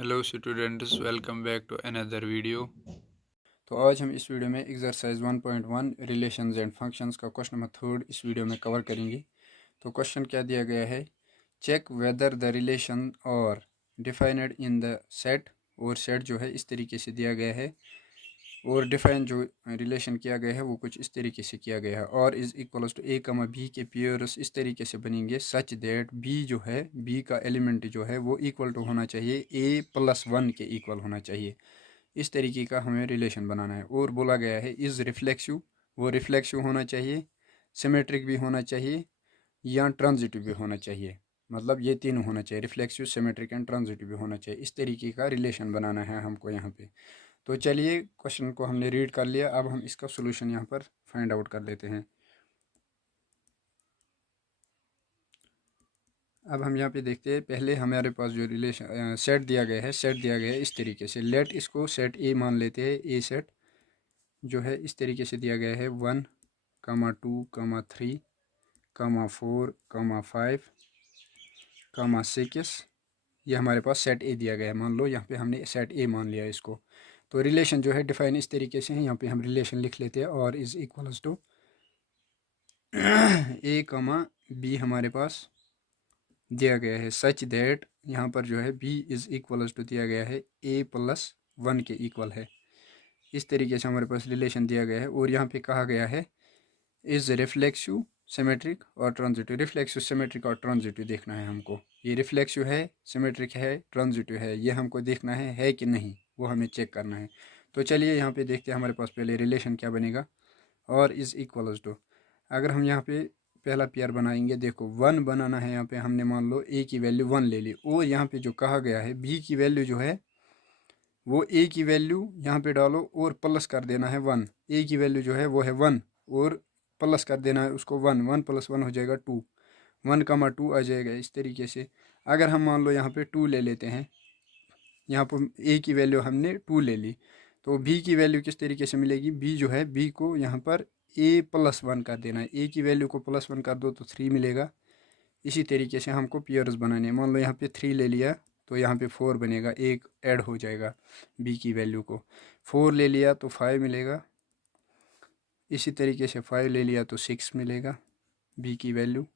Hello students, welcome back to another video. तो आज हम इस वीडियो में एक्सरसाइज 1.1 रिलेशंस एंड फंक्शंस का क्वेश्चन नंबर 3 इस वीडियो में कवर करेंगे। तो क्वेश्चन क्या दिया गया है, चेक वेदर द रिलेशन और डिफाइंड इन द सेट। और सेट जो है इस तरीके से दिया गया है और डिफाइन जो रिलेशन किया गया है वो कुछ इस तरीके से किया गया है। और इज़ इक्वल्स टू ए कमा बी के पेयर्स इस तरीके से बनेंगे सच दैट बी जो है बी का एलिमेंट जो है वो इक्वल टू होना चाहिए ए प्लस 1 के इक्वल होना चाहिए। इस तरीके का हमें रिलेशन बनाना है। और बोला गया है इज़ रिफ्लेक्सिव, वो रिफ्लेक्सिव होना चाहिए, सिमेट्रिक भी होना चाहिए या ट्रांजिटिव भी होना चाहिए। मतलब ये तीनों होना चाहिए, रिफ्लेक्सिव, सिमेट्रिक एंड ट्रांजिटिव भी होना चाहिए। इस तरीके का रिलेशन बनाना है हमको यहाँ पे। तो चलिए क्वेश्चन को हमने रीड कर लिया, अब हम इसका सोल्यूशन यहाँ पर फाइंड आउट कर लेते हैं। अब हम यहाँ पे देखते हैं, पहले हमारे पास जो रिलेशन सेट दिया गया है, सेट दिया गया है इस तरीके से। लेट इसको सेट ए मान लेते हैं। ए सेट जो है इस तरीके से दिया गया है 1, 2, 3, 4, 5, 6। ये हमारे पास सेट ए दिया गया है। मान लो यहाँ पे हमने सेट ए मान लिया इसको। तो रिलेशन जो है डिफाइन इस तरीके से है। यहाँ पे हम रिलेशन लिख लेते हैं और इज़ इक्वल्स टू ए कमा बी हमारे पास दिया गया है सच दैट, यहाँ पर जो है बी इज़ इक्वल्स टू दिया गया है ए प्लस 1 के इक्वल है। इस तरीके से हमारे पास रिलेशन दिया गया है। और यहाँ पे कहा गया है इज़ रिफ्लेक्सिव, सिमेट्रिक और ट्रांजिटिव। रिफ्लेक्सिव, सिमेट्रिक और ट्रांजिटिव देखना है हमको। ये रिफ्लेक्सिव है, सिमेट्रिक है, ट्रांजिटिव है, ये हमको देखना है कि नहीं, वो हमें चेक करना है। तो चलिए यहाँ पे देखते हैं हमारे पास पहले रिलेशन क्या बनेगा। और इज़ इक्वल्स टू, अगर हम यहाँ पे पहला पेयर बनाएंगे, देखो 1 बनाना है। यहाँ पे हमने मान लो ए की वैल्यू 1 ले ली और यहाँ पे जो कहा गया है बी की वैल्यू जो है वो ए की वैल्यू यहाँ पे डालो और प्लस कर देना है 1। ए की वैल्यू जो है वो है 1 और प्लस कर देना है उसको 1, 1 + 1 हो जाएगा 2, 1, 2 आ जाएगा। इस तरीके से अगर हम मान लो यहाँ पे 2 ले लेते हैं, यहाँ पर ए की वैल्यू हमने 2 ले ली, तो बी की वैल्यू किस तरीके से मिलेगी, बी जो है बी को यहाँ पर ए + 1 कर देना है। ए की वैल्यू को +1 कर दो तो 3 मिलेगा। इसी तरीके से हमको पेयर्स बनाने हैं। मान लो यहाँ पे 3 ले लिया तो यहाँ पे 4 बनेगा, एक ऐड हो जाएगा बी की वैल्यू को। 4 ले लिया तो 5 मिलेगा। इसी तरीके से 5 ले लिया तो 6 मिलेगा बी की वैल्यू।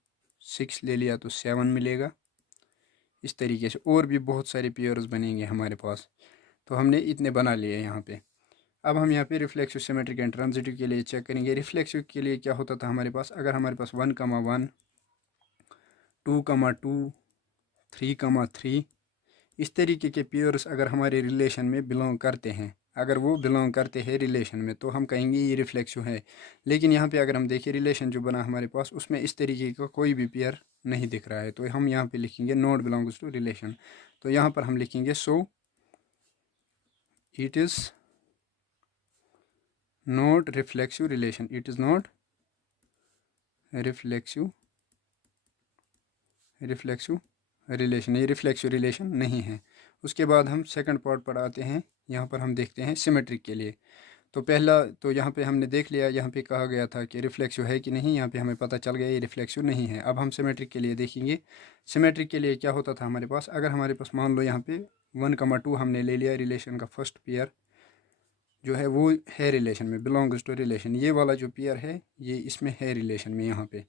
6 ले लिया तो 7 मिलेगा। इस तरीके से और भी बहुत सारे पेयर्स बनेंगे हमारे पास। तो हमने इतने बना लिए यहाँ पे। अब हम यहाँ पे रिफ्लेक्सिव, सिमेट्रिक एंड ट्रांजिटिव के लिए चेक करेंगे। रिफ्लेक्सिव के लिए क्या होता था हमारे पास, अगर हमारे पास 1, 1, 2, 2, 3, 3 इस तरीके के पेयर्स अगर हमारे रिलेशन में बिलोंग करते हैं, अगर वो बिलोंग करते हैं रिलेशन में, तो हम कहेंगे ये रिफ्लेक्सिव है। लेकिन यहाँ पे अगर हम देखें रिलेशन जो बना हमारे पास उसमें इस तरीके का कोई भी पेयर नहीं दिख रहा है, तो हम यहाँ पे लिखेंगे नॉट बिलोंग्स टू रिलेशन। तो यहाँ पर हम लिखेंगे so it is not reflexive relation, it is not reflexive relation, ये रिफ्लेक्सिव रिलेशन नहीं है। उसके बाद हम सेकंड पार्ट पर आते हैं। यहाँ पर हम देखते हैं सिमेट्रिक के लिए। तो पहला तो यहाँ पे हमने देख लिया, यहाँ पे कहा गया था कि रिफ्लेक्सिव है कि नहीं, यहाँ पे हमें पता चल गया ये रिफ्लेक्सिव नहीं है। अब हम सिमेट्रिक के लिए देखेंगे। सिमेट्रिक के लिए क्या होता था हमारे पास, अगर हमारे पास मान लो यहाँ पे 1, 2 हमने ले लिया, रिलेशन का फर्स्ट पेयर जो है वो है रिलेशन में, बिलोंग्स टू रिलेशन। ये वाला जो पेयर है ये इसमें है रिलेशन में। यहाँ पे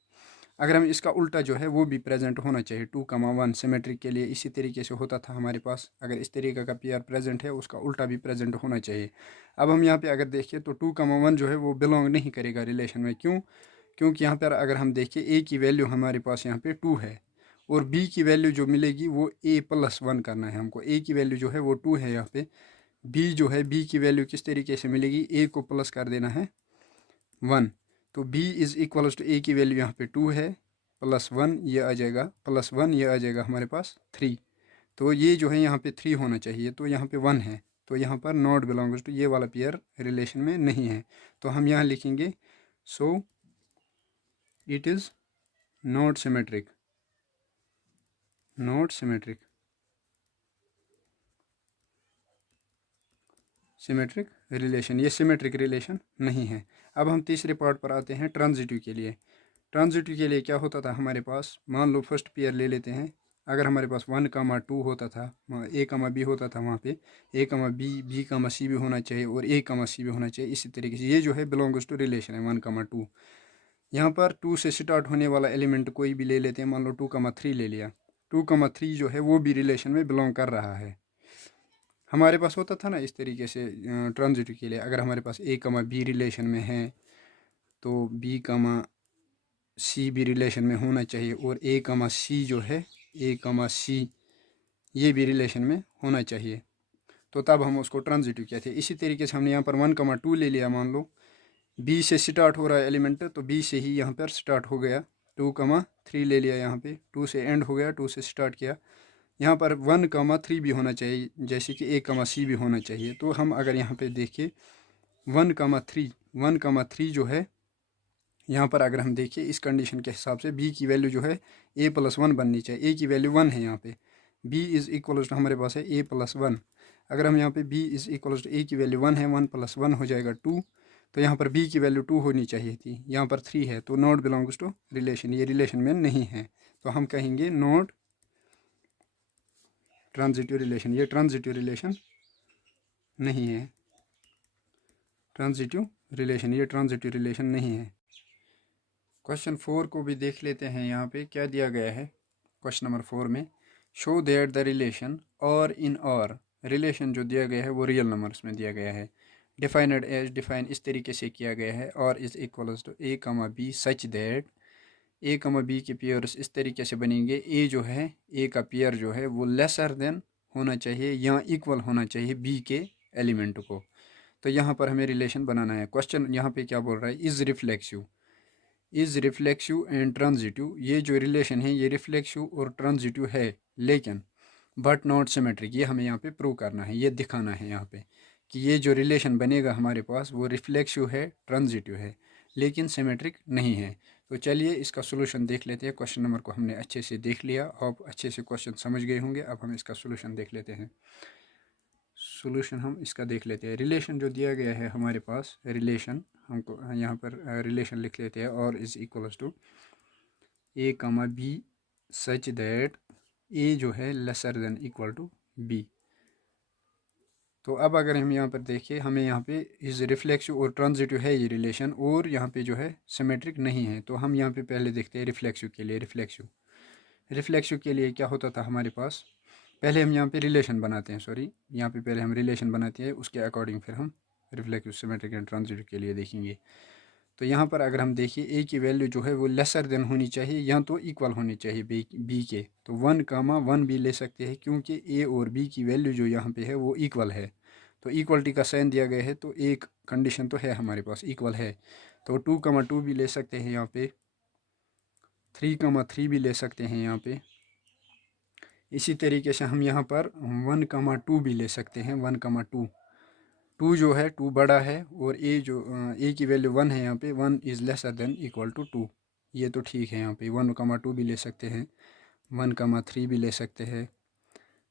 अगर हम इसका उल्टा जो है वो भी प्रेजेंट होना चाहिए, 2, 1 सिमेट्रिक के लिए इसी तरीके से होता था हमारे पास। अगर इस तरीके का पेयर प्रेजेंट है उसका उल्टा भी प्रेजेंट होना चाहिए। अब हम यहाँ पे अगर देखें तो 2, 1 जो है वो बिलोंग नहीं करेगा रिलेशन में। क्यों? क्योंकि यहाँ पर अगर हम देखें ए की वैल्यू हमारे पास यहाँ पे 2 है और बी की वैल्यू जो मिलेगी वो ए + 1 करना है हमको। ए की वैल्यू जो है वो 2 है यहाँ पे, बी जो है बी की वैल्यू किस तरीके से मिलेगी, ए को प्लस कर देना है 1। तो बी इज़ इक्वल्स टू ए की वैल्यू यहाँ पे 2 है, +1 ये आ जाएगा, +1 ये आ जाएगा हमारे पास 3। तो ये जो है यहाँ पे 3 होना चाहिए, तो यहाँ पे 1 है, तो यहाँ पर नॉट बिलोंग्स टू ये वाला पेयर रिलेशन में नहीं है। तो हम यहाँ लिखेंगे so it is not symmetric, not symmetric, symmetric relation, ये सिमेट्रिक रिलेशन नहीं है। अब हम तीसरे पार्ट पर आते हैं ट्रांजिटिव के लिए। ट्रांजिटिव के लिए क्या होता था हमारे पास, मान लो फर्स्ट पेयर ले लेते हैं अगर हमारे पास 1,2 होता था, A,B होता था, वहाँ पे A,B, B,C भी होना चाहिए और A,C भी होना चाहिए। इसी तरीके से ये जो है बिलोंग्स टू रिलेशन है 1,2। यहाँ पर 2 से स्टार्ट होने वाला एलिमेंट कोई भी ले लेते हैं, मान लो 2,3 ले लिया। 2,3 जो है वो भी रिलेशन में बिलोंग कर रहा है। हमारे पास होता था ना इस तरीके से ट्रांजिटिव के लिए, अगर हमारे पास A,B रिलेशन में है तो B,C भी रिलेशन में होना चाहिए और A,C जो है A,C ये भी रिलेशन में होना चाहिए, तो तब हम उसको ट्रांजिटिव कहते हैं। इसी तरीके से हमने यहाँ पर 1,2 ले लिया, मान लो B से स्टार्ट हो रहा है एलिमेंट, तो B से ही यहाँ पर स्टार्ट हो गया। 2,3 ले लिया, यहाँ पे 2 से एंड हो गया, 2 से स्टार्ट किया। यहाँ पर 1,3 भी होना चाहिए, जैसे कि A,C भी होना चाहिए। तो हम अगर यहाँ पे देखें 1,3 जो है, यहाँ पर अगर हम देखें इस कंडीशन के हिसाब से B की वैल्यू जो है A+1 बननी चाहिए। A की वैल्यू 1 है, यहाँ पे B इज़ इक्वल टू हमारे पास है A+1। अगर हम यहाँ पे B is equal to A की वैल्यू 1 है, 1+1 हो जाएगा 2, तो यहाँ पर B की वैल्यू 2 होनी चाहिए थी, यहाँ पर 3 है, तो नॉट बिलोंग्स टू रिलेशन, ये रिलेशन में नहीं है। तो हम कहेंगे नॉट ट्रांजिटिव रिलेशन, ये ट्रांजिटिव रिलेशन नहीं है। ट्रांजिटिव रिलेशन, ये ट्रांजिटिव रिलेशन नहीं है। क्वेश्चन 4 को भी देख लेते हैं। यहाँ पे क्या दिया गया है क्वेश्चन नंबर 4 में, शो दैट द रिलेशन और इन और, रिलेशन जो दिया गया है वो रियल नंबर्स में दिया गया है। डिफाइनड एज, डिफाइन इस तरीके से किया गया है, और is equals to A,B such that A,B के पेयर्स इस तरीके से बनेंगे। A जो है, A का पेयर जो है वो लेसर देन होना चाहिए या इक्वल होना चाहिए B के एलिमेंट को। तो यहाँ पर हमें रिलेशन बनाना है। क्वेश्चन यहाँ पे क्या बोल रहा है, इज़ रिफ्लेक्सिव एंड ट्रांजिटिव, ये जो रिलेशन है ये रिफ्लेक्सिव और ट्रांजिटिव है, लेकिन बट नॉट सिमेट्रिक। ये हमें यहाँ पे प्रूव करना है, ये दिखाना है यहाँ पे कि ये जो रिलेशन बनेगा हमारे पास वो रिफ्लेक्सिव है, ट्रांजिटिव है, लेकिन सिमेट्रिक नहीं है। तो चलिए इसका सोल्यूशन देख लेते हैं। क्वेश्चन नंबर को हमने अच्छे से देख लिया, आप अच्छे से क्वेश्चन समझ गए होंगे। अब हम इसका सोल्यूशन देख लेते हैं। सोल्यूशन हम इसका देख लेते हैं। रिलेशन जो दिया गया है हमारे पास, रिलेशन हमको यहाँ पर रिलेशन लिख लेते हैं, और is equals to A,B such that A जो है lesser than equal to B। तो अब अगर हम यहाँ पर देखें, हमें यहाँ पे इस रिफ्लेक्सिव और ट्रांजिटिव है ये रिलेशन, और यहाँ पे जो है सिमेट्रिक नहीं है। तो हम यहाँ पे पहले देखते हैं रिफ्लेक्सिव के लिए। रिफ्लेक्सिव के लिए क्या होता था हमारे पास, पहले हम यहाँ पे रिलेशन बनाते हैं, यहाँ पे पहले हम रिलेशन बनाते हैं, उसके अकॉर्डिंग फिर हम रिफ्लेक्सिव, सिमेट्रिक एंड ट्रांजिटिव के लिए देखेंगे। तो यहाँ पर अगर हम देखिए A की वैल्यू जो है वो लेसर देन होनी चाहिए या तो इक्वल होनी चाहिए B के। तो 1,1 भी ले सकते हैं, क्योंकि A और B की वैल्यू जो यहाँ पे है वो इक्वल है। तो इक्वलिटी का साइन दिया गया है, तो एक कंडीशन तो है हमारे पास, इक्वल है। तो 2,2 भी ले सकते हैं यहाँ पे, 3,3 भी ले सकते हैं यहाँ पे। इसी तरीके से हम यहाँ पर 1,2 भी ले सकते हैं। 1,2 2 जो है 2 बड़ा है, और A की वैल्यू 1 है, यहाँ पे 1 is lesser than equal to 2, ये तो ठीक है। यहाँ पे 1,2 भी ले सकते हैं, 1,3 भी ले सकते हैं,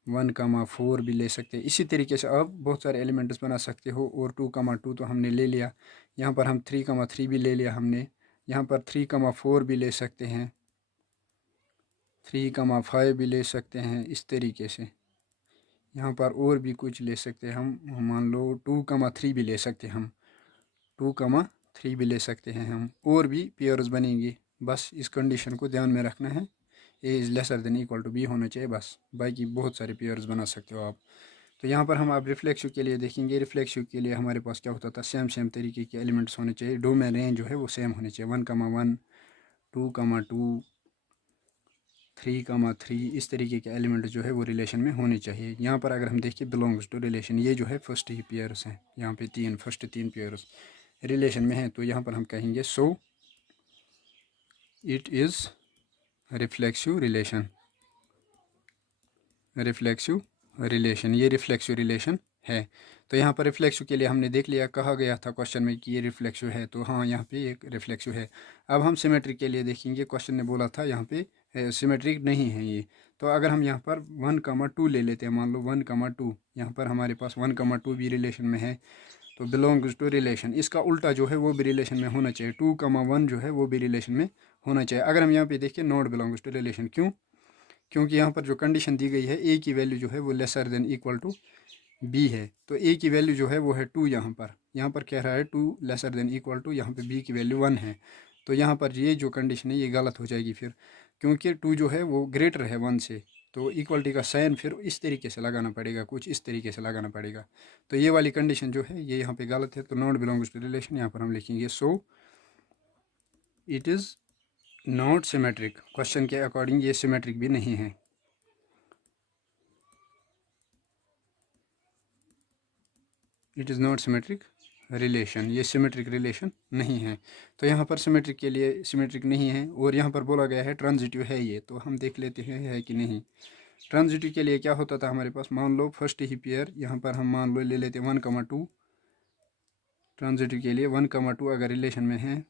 1,4 भी ले सकते हैं। इसी तरीके से आप बहुत सारे एलिमेंट्स बना सकते हो। और 2,2 तो हमने ले लिया, यहाँ पर हम 3,3 भी ले लिया हमने, यहाँ पर 3,4 भी ले सकते हैं, 3,5 भी ले सकते हैं। इस तरीके से यहाँ पर और भी कुछ ले सकते हैं हम, मान लो 2,3 भी ले सकते हैं हम, 2,3 भी ले सकते हैं हम, और भी पेयर्स बनेंगे। बस इस कंडीशन को ध्यान में रखना है, A is lesser than equal to B होना चाहिए, बस। बाकी बहुत सारे पेयर्स बना सकते हो आप। तो यहाँ पर हम अब रिफ्लेक्सिव के लिए देखेंगे। रिफ्लेक्सिव के लिए हमारे पास क्या होता था, सेम तरीके के एलिमेंट्स होने चाहिए, डोमेन रेंज जो है वो सेम होने चाहिए, 1,1, 2,2, 3,3, इस तरीके के एलिमेंट जो है वो रिलेशन में होने चाहिए। यहाँ पर अगर हम देखिए बिलोंग्स टू रिलेशन, ये जो है फर्स्ट ही पेयर्स हैं, यहाँ पे फर्स्ट 3 पेयर्स रिलेशन में हैं, तो यहाँ पर हम कहेंगे so it is reflexive relation. ये रिफ्लेक्सिव रिलेशन है। तो यहाँ पर रिफ्लेक्सिव के लिए हमने देख लिया, कहा गया था क्वेश्चन में कि ये रिफ्लेक्सिव है, तो हाँ यहाँ पे एक रिफ्लेक्सिव है। अब हम सिमेट्रिक के लिए देखेंगे। क्वेश्चन ने बोला था यहाँ पे सिमेट्रिक नहीं है ये। तो अगर हम यहाँ पर 1,2 ले लेते हैं, मान लो 1,2, यहाँ पर हमारे पास 1,2 भी रिलेशन में है, तो बिलोंग्स टू रिलेशन, इसका उल्टा जो है वो भी रिलेशन में होना चाहिए, 2,1 जो है वो भी रिलेशन में होना चाहिए। अगर हम यहाँ पे देखिए नॉट बिलोंग्स टू रिलेशन, क्यों, क्योंकि यहाँ पर जो कंडीशन दी गई है ए की वैल्यू जो है वो lesser than equal to B है, तो ए की वैल्यू जो है वो है 2, यहाँ पर कह रहा है 2 लेसर देन इक्वल टू, यहाँ पे बी की वैल्यू 1 है। तो यहाँ पर ये जो कंडीशन है ये गलत हो जाएगी फिर, क्योंकि 2 जो है वो ग्रेटर है 1 से, तो इक्वलिटी का साइन फिर इस तरीके से लगाना पड़ेगा, कुछ इस तरीके से लगाना पड़ेगा। तो ये वाली कंडीशन जो है ये यहाँ पे गलत है, तो नॉट बिलोंग्स टू रिलेशन यहाँ पर हम लिखेंगे so it is not symmetric. Question के अकॉर्डिंग ये सिमेट्रिक भी नहीं है। It is not symmetric relation, ये सिमेट्रिक रिलेशन नहीं है। तो यहाँ पर सिमेट्रिक के लिए सिमेट्रिक नहीं है, और यहाँ पर बोला गया है ट्रांजिटिव है ये, तो हम देख लेते हैं है कि नहीं। ट्रांजिटिव के लिए क्या होता था हमारे पास, मान लो फर्स्ट ही पेयर यहाँ पर हम मान लो ले लेते 1,2। ट्रांजिटिव के लिए 1,2 अगर रिलेशन में है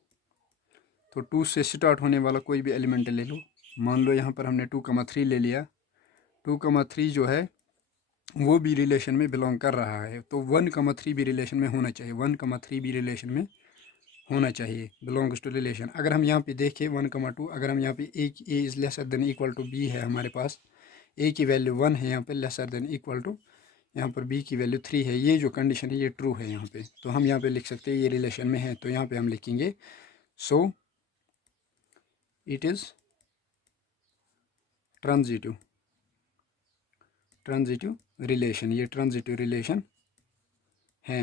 तो 2 से स्टार्ट होने वाला कोई भी एलिमेंट ले लो। मान लो यहाँ पर हमने 2,3 ले लिया, 2,3 जो है वो भी रिलेशन में बिलोंग कर रहा है, तो 1,3 भी रिलेशन में होना चाहिए, 1,3 भी रिलेशन में होना चाहिए, बिलोंग्स टू रिलेशन। अगर हम यहाँ पे देखें 1,2, अगर हम यहाँ पे A is lesser than equal to B है, हमारे पास ए की वैल्यू 1 है यहाँ पे, लेसर देन इक्वल टू यहाँ पर बी की वैल्यू 3 है, ये जो कंडीशन है ये ट्रू है यहाँ पे, तो हम यहाँ पे लिख सकते हैं ये रिलेशन में है। तो यहाँ पे हम लिखेंगे so it is transitive relation, ये ट्रांजिटिव रिलेशन है।